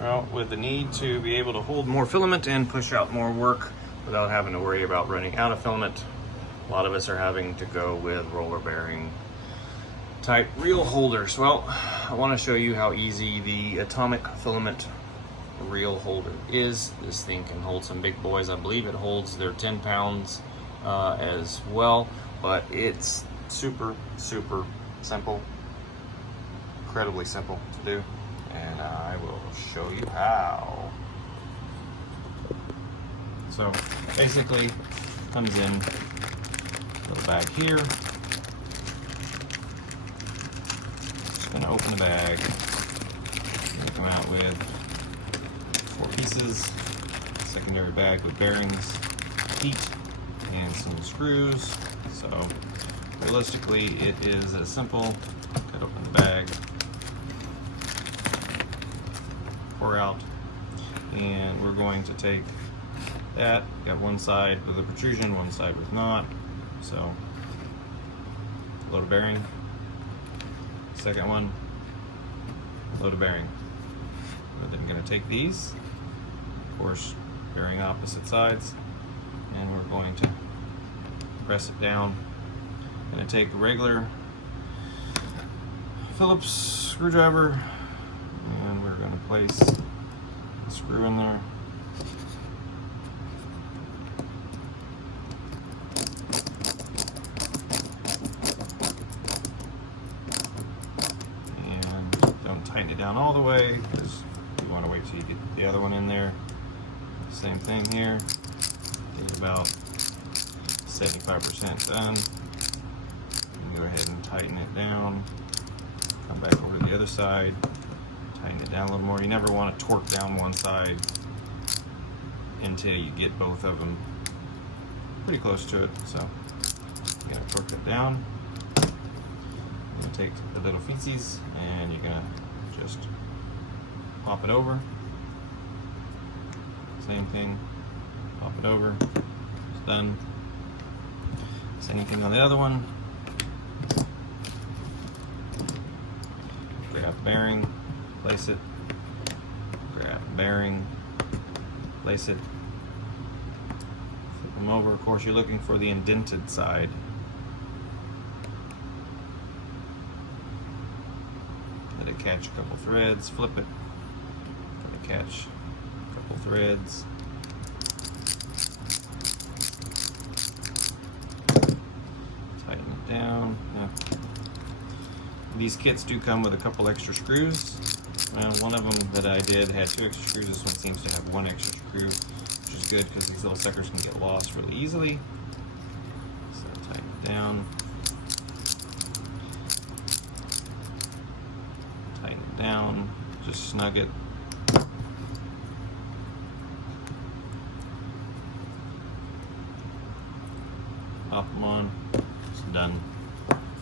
Well, with the need to be able to hold more filament and push out more work without having to worry about running out of filament, a lot of us are having to go with roller bearing type reel holders. Well, I want to show you how easy the atomic filament reel holder is. This thing can hold some big boys. I believe it holds their 10 pounds as well, but it's super simple, incredibly simple to do, and I will show you how. So basically comes in a little bag here. Just gonna open the bag. Gonna come out with 4 pieces, secondary bag with bearings, feet, and some screws. So realistically, it is as simple. Cut open the bag, pour out, and we're going to take that. Got one side with a protrusion, one side with not. So load a bearing. Second one, load a bearing. And then I'm going to take these, of course, bearing opposite sides, and we're going to press it down. I'm going to take a regular Phillips screwdriver, and we're going to place the screw in there. And don't tighten it down all the way, because you want to wait till you get the other one in there. Same thing here. Get about 75% done. Go ahead and tighten it down. Come back over to the other side, tighten it down a little more. You never want to torque down one side until you get both of them pretty close to it. So you're gonna torque it down. You're gonna take the little feetsies and you're gonna just pop it over. Same thing, pop it over. It's done. Same thing on the other one. Grab the bearing, place it, grab the bearing, place it, flip them over. Of course, you're looking for the indented side. Let it catch a couple threads, flip it, let it catch a couple threads. Tighten it down. Yeah. These kits do come with a couple extra screws. One of them that I did had 2 extra screws. This one seems to have 1 extra screw, which is good because these little suckers can get lost really easily. So tighten it down. Tighten it down. Just snug it. Pop them on. It's done.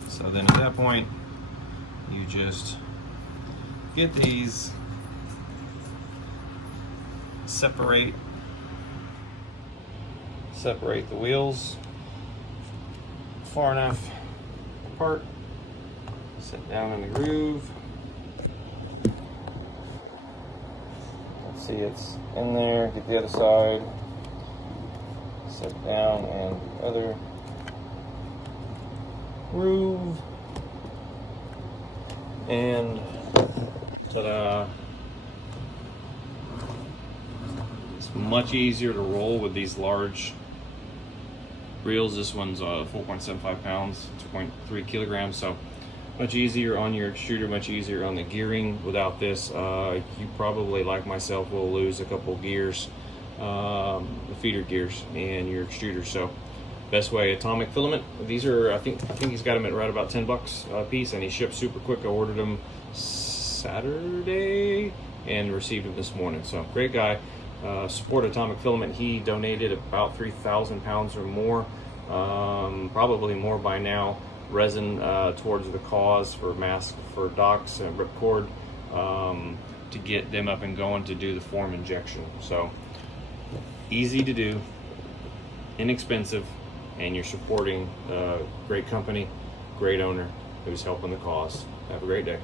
So then at that point, you just get these, separate the wheels far enough apart, sit down in the groove. Let's see, it's in there. Get the other side, sit down and the other groove. And ta-da! It's much easier to roll with these large reels. This one's 4.75 pounds, 2.3 kilograms, so much easier on your extruder, much easier on the gearing. Without this, you probably, like myself, will lose a couple gears, the feeder gears in your extruder. So best way, atomic filament. These are, I think he's got them at right about 10 bucks a piece, and he shipped super quick. I ordered them Saturday and received them this morning. So great guy. Support Atomic Filament. He donated about 3,000 pounds or more, probably more by now, resin towards the cause for masks for docks and ripcord, to get them up and going to do the form injection. So easy to do, inexpensive, and you're supporting a great company, great owner who's helping the cause. Have a great day.